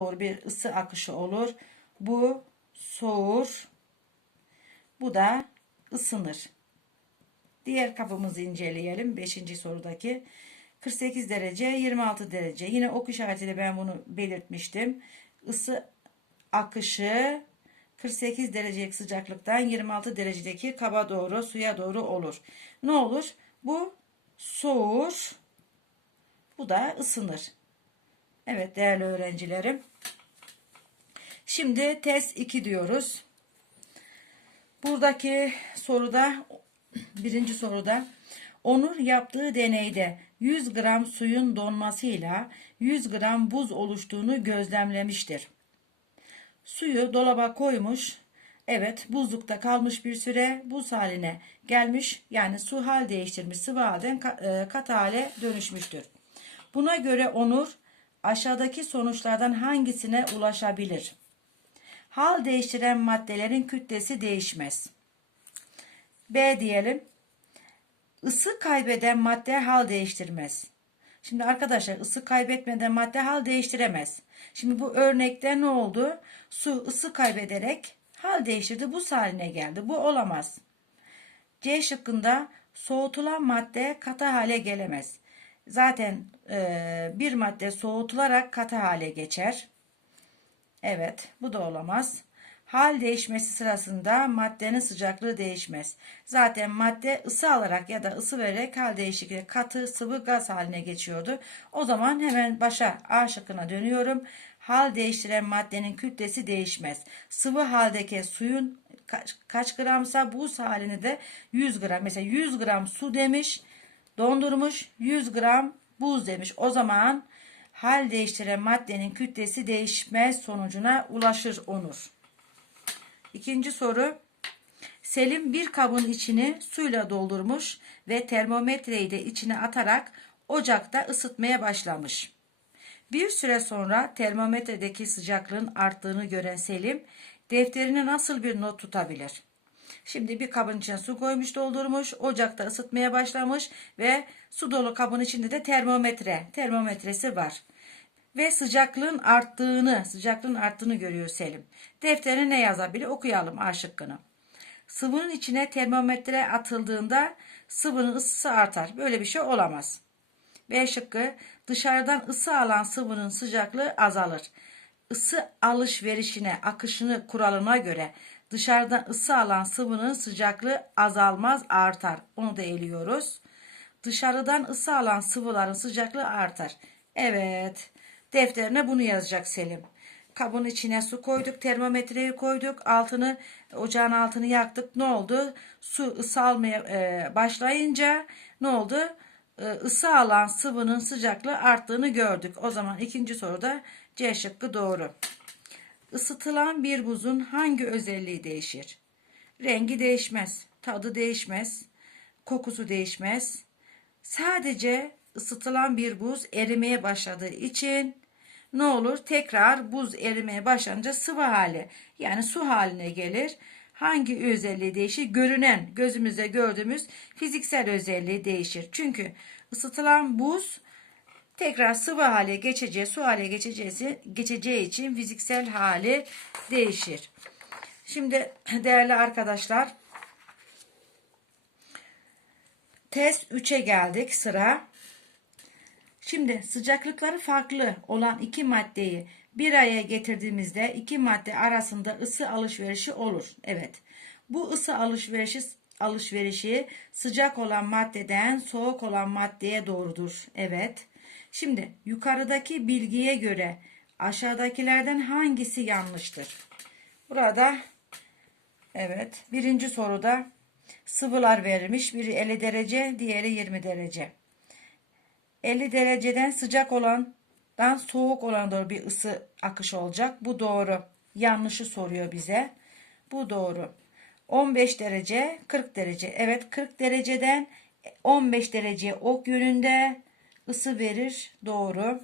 doğru bir ısı akışı olur. Bu soğur. Bu da ısınır. Diğer kabımızı inceleyelim. 5. sorudaki 48 derece 26 derece. Yine ok işaretiyle ben bunu belirtmiştim. Isı akışı 48 derecelik sıcaklıktan 26 derecedeki kaba doğru suya doğru olur. Ne olur? Bu soğur. Bu da ısınır. Evet değerli öğrencilerim. Şimdi test 2 diyoruz. Buradaki soruda birinci soruda Onur yaptığı deneyde 100 gram suyun donmasıyla 100 gram buz oluştuğunu gözlemlemiştir. Suyu dolaba koymuş. Evet buzlukta kalmış bir süre buz haline gelmiş. Yani su hal değiştirmiş sıvı halden e, katı hale dönüşmüştür. Buna göre Onur aşağıdaki sonuçlardan hangisine ulaşabilir? Hal değiştiren maddelerin kütlesi değişmez. B diyelim. Isı kaybeden madde hal değiştirmez. Şimdi arkadaşlar ısı kaybetmeden madde hal değiştiremez. Şimdi bu örnekte ne oldu? Su ısı kaybederek hal değiştirdi. Bu haline geldi. Bu olamaz. C şıkkında soğutulan madde katı hale gelemez. Zaten e, bir madde soğutularak katı hale geçer. Evet bu da olamaz. Hal değişmesi sırasında maddenin sıcaklığı değişmez. Zaten madde ısı alarak ya da ısı vererek hal değişikliği katı sıvı gaz haline geçiyordu. O zaman hemen başa A şıkkına dönüyorum. Hal değiştiren maddenin kütlesi değişmez. Sıvı haldeki suyun kaç, kaç gramsa buz halini de 100 gram. Mesela 100 gram su demiş dondurmuş 100 gram buz demiş. O zaman hal değiştiren maddenin kütlesi değişmez sonucuna ulaşır Onur. İkinci soru. Selim bir kabın içini suyla doldurmuş ve termometreyi de içine atarak ocakta ısıtmaya başlamış. Bir süre sonra termometredeki sıcaklığın arttığını gören Selim defterine nasıl bir not tutabilir? Şimdi bir kabın içine su koymuş doldurmuş. Ocakta ısıtmaya başlamış ve su dolu kabın içinde de termometre, termometresi var. Ve sıcaklığın arttığını, sıcaklığın arttığını görüyor Selim. Defterine ne yazabilir? Okuyalım A şıkkını. Sıvının içine termometre atıldığında sıvının ısısı artar. Böyle bir şey olamaz. B şıkkı dışarıdan ısı alan sıvının sıcaklığı azalır. Isı alışverişine, akışını kuralına göre Dışarıdan ısı alan sıvının sıcaklığı azalmaz artar. Onu da eliyoruz. Dışarıdan ısı alan sıvıların sıcaklığı artar. Evet. Defterine bunu yazacak Selim. Kabın içine su koyduk, termometreyi koyduk, altını ocağın altını yaktık. Ne oldu? Su ısı almaya e, başlayınca ne oldu? E, ısı alan sıvının sıcaklığı arttığını gördük. O zaman ikinci soruda C şıkkı doğru. Isıtılan bir buzun hangi özelliği değişir? Rengi değişmez, tadı değişmez, kokusu değişmez. Sadece ısıtılan bir buz erimeye başladığı için ne olur? Tekrar buz erimeye başlanınca sıvı hali yani su haline gelir. Hangi özelliği değişir? Görünen, gözümüzde gördüğümüz fiziksel özelliği değişir. Çünkü ısıtılan buz tekrar sıvı hale geçeceği, su hale geçeceği, geçeceği için fiziksel hali değişir. Şimdi değerli arkadaşlar test 3'e geldik sıra. Şimdi sıcaklıkları farklı olan iki maddeyi bir araya getirdiğimizde iki madde arasında ısı alışverişi olur. Evet. Bu ısı alışverişi alışverişi sıcak olan maddeden soğuk olan maddeye doğrudur. Evet. Şimdi yukarıdaki bilgiye göre aşağıdakilerden hangisi yanlıştır? Burada evet birinci soruda sıvılar verilmiş. Biri 50 derece diğeri 20 derece. 50 dereceden sıcak olandan soğuk olan doğru bir ısı akışı olacak. Bu doğru. Yanlışı soruyor bize. Bu doğru. 15 derece 40 derece. Evet 40 dereceden 15 derece ok yönünde ısı verir. Doğru.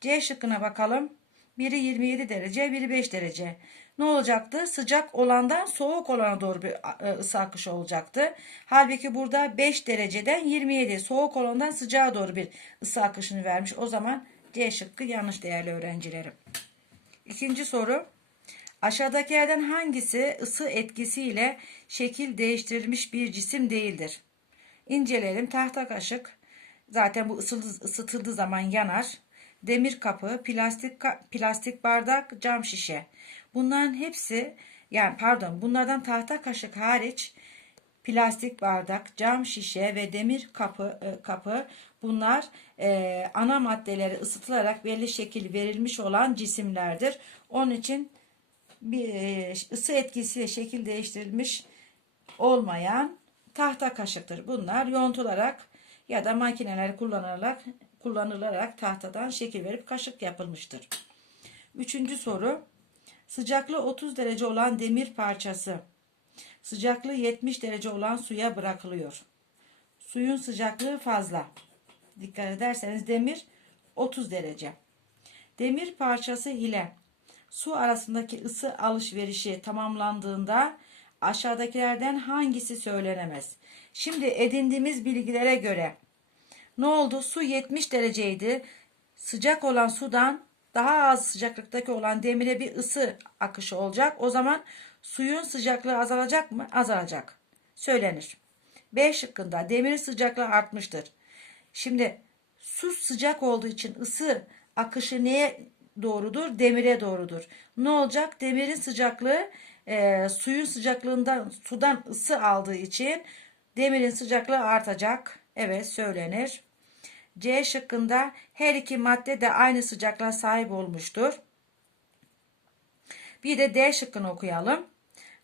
C şıkkına bakalım. Biri 27 derece, biri 5 derece. Ne olacaktı? Sıcak olandan soğuk olana doğru bir e, ısı akışı olacaktı. Halbuki burada 5 dereceden 27, soğuk olandan sıcağa doğru bir ısı akışını vermiş. O zaman C şıkkı yanlış değerli öğrencilerim. İkinci soru. Aşağıdakilerden hangisi ısı etkisiyle şekil değiştirilmiş bir cisim değildir? İnceleyelim. Tahta kaşık zaten bu ısıtıldığı, ısıtıldığı zaman yanar. Demir kapı, plastik plastik bardak, cam şişe. Bunların hepsi yani pardon bunlardan tahta kaşık hariç plastik bardak, cam şişe ve demir kapı e, kapı bunlar e, ana maddeleri ısıtılarak belli şekil verilmiş olan cisimlerdir. Onun için bir e, ısı etkisiyle şekil değiştirilmiş olmayan tahta kaşıktır. Bunlar yontularak ya da makineler kullanılarak kullanılarak tahtadan şekil verip kaşık yapılmıştır. Üçüncü soru. Sıcaklığı 30 derece olan demir parçası sıcaklığı 70 derece olan suya bırakılıyor. Suyun sıcaklığı fazla. Dikkat ederseniz demir 30 derece. Demir parçası ile su arasındaki ısı alışverişi tamamlandığında aşağıdakilerden hangisi söylenemez? Şimdi edindiğimiz bilgilere göre ne oldu? Su 70 dereceydi. Sıcak olan sudan daha az sıcaklıktaki olan demire bir ısı akışı olacak. O zaman suyun sıcaklığı azalacak mı? Azalacak. Söylenir. B şıkkında demirin sıcaklığı artmıştır. Şimdi su sıcak olduğu için ısı akışı neye doğrudur? Demire doğrudur. Ne olacak? Demirin sıcaklığı e, suyun sıcaklığından sudan ısı aldığı için demirin sıcaklığı artacak. Evet söylenir. C şıkkında her iki madde de aynı sıcaklığa sahip olmuştur. Bir de D şıkkını okuyalım.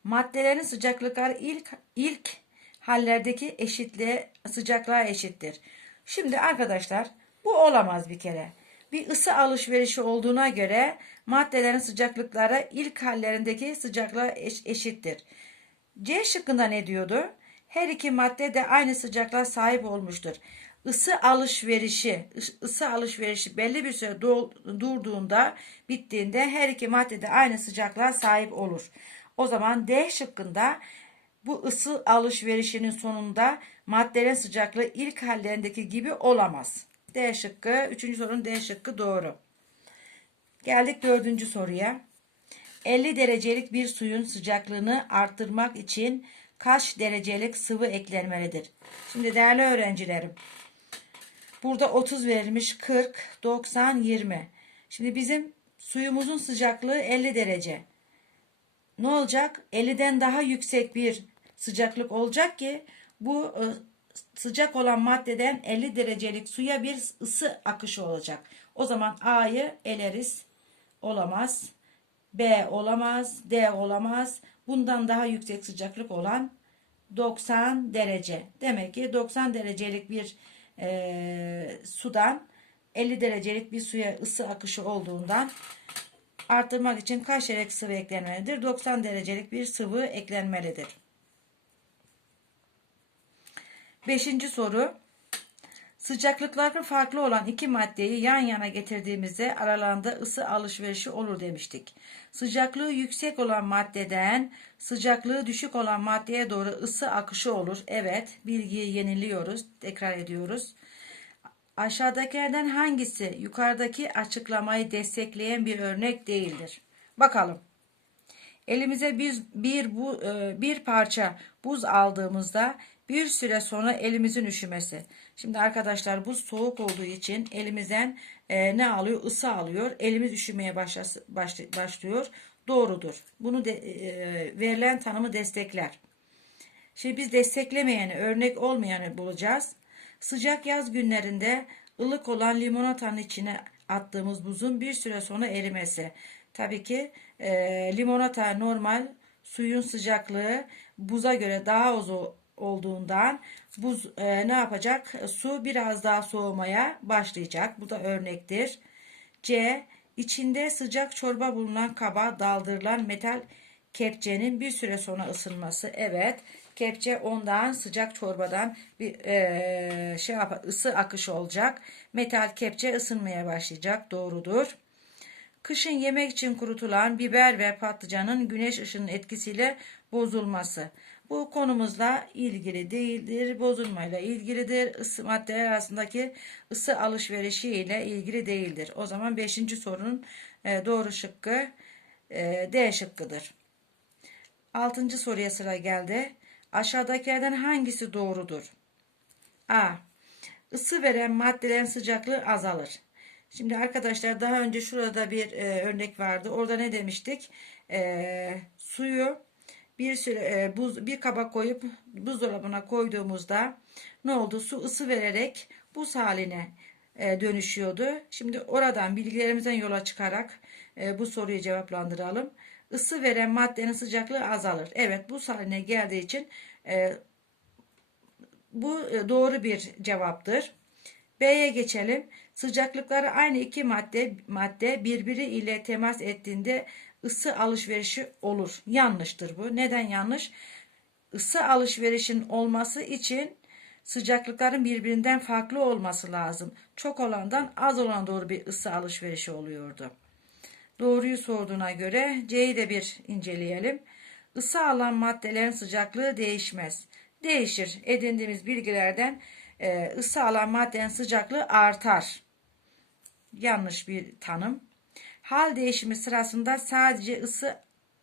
Maddelerin sıcaklıkları ilk ilk hallerdeki eşitliğe sıcaklığa eşittir. Şimdi arkadaşlar bu olamaz bir kere. Bir ısı alışverişi olduğuna göre maddelerin sıcaklıkları ilk hallerindeki sıcaklığa eş- eşittir. C şıkkında ne diyordu? Her iki madde de aynı sıcaklığa sahip olmuştur. Isı alışverişi, ısı alışverişi belli bir süre durduğunda, bittiğinde her iki madde de aynı sıcaklığa sahip olur. O zaman D şıkkında bu ısı alışverişinin sonunda maddelerin sıcaklığı ilk hallerindeki gibi olamaz. D şıkkı, üçüncü sorunun D şıkkı doğru. Geldik dördüncü soruya. 50 derecelik bir suyun sıcaklığını arttırmak için kaç derecelik sıvı eklenmelidir? Şimdi değerli öğrencilerim. Burada 30 verilmiş 40, 90, 20. Şimdi bizim suyumuzun sıcaklığı 50 derece. Ne olacak? 50'den daha yüksek bir sıcaklık olacak ki bu e, sıcak olan maddeden 50 derecelik suya bir ısı akışı olacak. O zaman A'yı eleriz. Olamaz. B olamaz. D olamaz. Bundan daha yüksek sıcaklık olan 90 derece. Demek ki 90 derecelik bir e, sudan 50 derecelik bir suya ısı akışı olduğundan arttırmak için kaç derecelik sıvı eklenmelidir? 90 derecelik bir sıvı eklenmelidir. Beşinci soru. Sıcaklıkları farklı olan iki maddeyi yan yana getirdiğimizde aralarında ısı alışverişi olur demiştik. Sıcaklığı yüksek olan maddeden sıcaklığı düşük olan maddeye doğru ısı akışı olur. Evet, bilgiyi yeniliyoruz, tekrar ediyoruz. Aşağıdakilerden hangisi yukarıdaki açıklamayı destekleyen bir örnek değildir? Bakalım. Elimize bir, bir, bu, e, bir parça buz aldığımızda bir süre sonra elimizin üşümesi. Şimdi arkadaşlar buz soğuk olduğu için elimizden e, ne alıyor? Isı alıyor. Elimiz üşümeye başlas, başl- başlıyor. Doğrudur. Bunu de, e, verilen tanımı destekler. Şimdi biz desteklemeyeni, örnek olmayanı bulacağız. Sıcak yaz günlerinde ılık olan limonatanın içine attığımız buzun bir süre sonra erimesi. Tabii ki e, limonata normal suyun sıcaklığı buza göre daha olduğundan buz e, ne yapacak? Su biraz daha soğumaya başlayacak. Bu da örnektir. C. İçinde sıcak çorba bulunan kaba daldırılan metal kepçenin bir süre sonra ısınması. Evet, kepçe ondan sıcak çorbadan bir eee, şey yap ısı akışı olacak. Metal kepçe ısınmaya başlayacak. Doğrudur. Kışın yemek için kurutulan biber ve patlıcanın güneş ışının etkisiyle bozulması. Bu konumuzla ilgili değildir. Bozulmayla ilgilidir. Isı maddeler arasındaki ısı alışverişi ile ilgili değildir. O zaman 5. sorunun E, doğru şıkkı e, D şıkkıdır. Altıncı soruya sıra geldi. Aşağıdakilerden hangisi doğrudur? A. Isı veren maddelerin sıcaklığı azalır. Şimdi arkadaşlar daha önce şurada bir e, örnek vardı. Orada ne demiştik? E, suyu bir süre e, buz bir kaba koyup buzdolabına koyduğumuzda ne oldu? Su ısı vererek buz haline e, dönüşüyordu. Şimdi oradan bilgilerimizden yola çıkarak e, bu soruyu cevaplandıralım. Isı veren maddenin sıcaklığı azalır. Evet buz haline geldiği için e, bu e, doğru bir cevaptır. B'ye geçelim. Sıcaklıkları aynı iki madde madde birbiri ile temas ettiğinde ısı alışverişi olur. Yanlıştır bu. Neden yanlış? Isı alışverişin olması için sıcaklıkların birbirinden farklı olması lazım. Çok olandan az olan doğru bir ısı alışverişi oluyordu. Doğruyu sorduğuna göre C'yi de bir inceleyelim. Isı alan maddelerin sıcaklığı değişmez. Değişir. Edindiğimiz bilgilerden e, ısı alan maddenin sıcaklığı artar. Yanlış bir tanım. Hal değişimi sırasında sadece ısı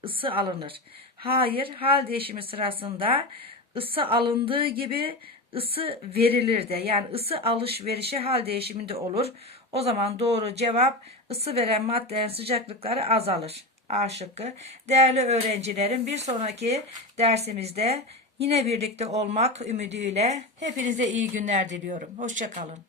ısı alınır. Hayır, hal değişimi sırasında ısı alındığı gibi ısı verilir de. Yani ısı alışverişi hal değişiminde olur. O zaman doğru cevap ısı veren maddelerin sıcaklıkları azalır. A şıkkı. Değerli öğrencilerim bir sonraki dersimizde yine birlikte olmak ümidiyle hepinize iyi günler diliyorum. Hoşçakalın.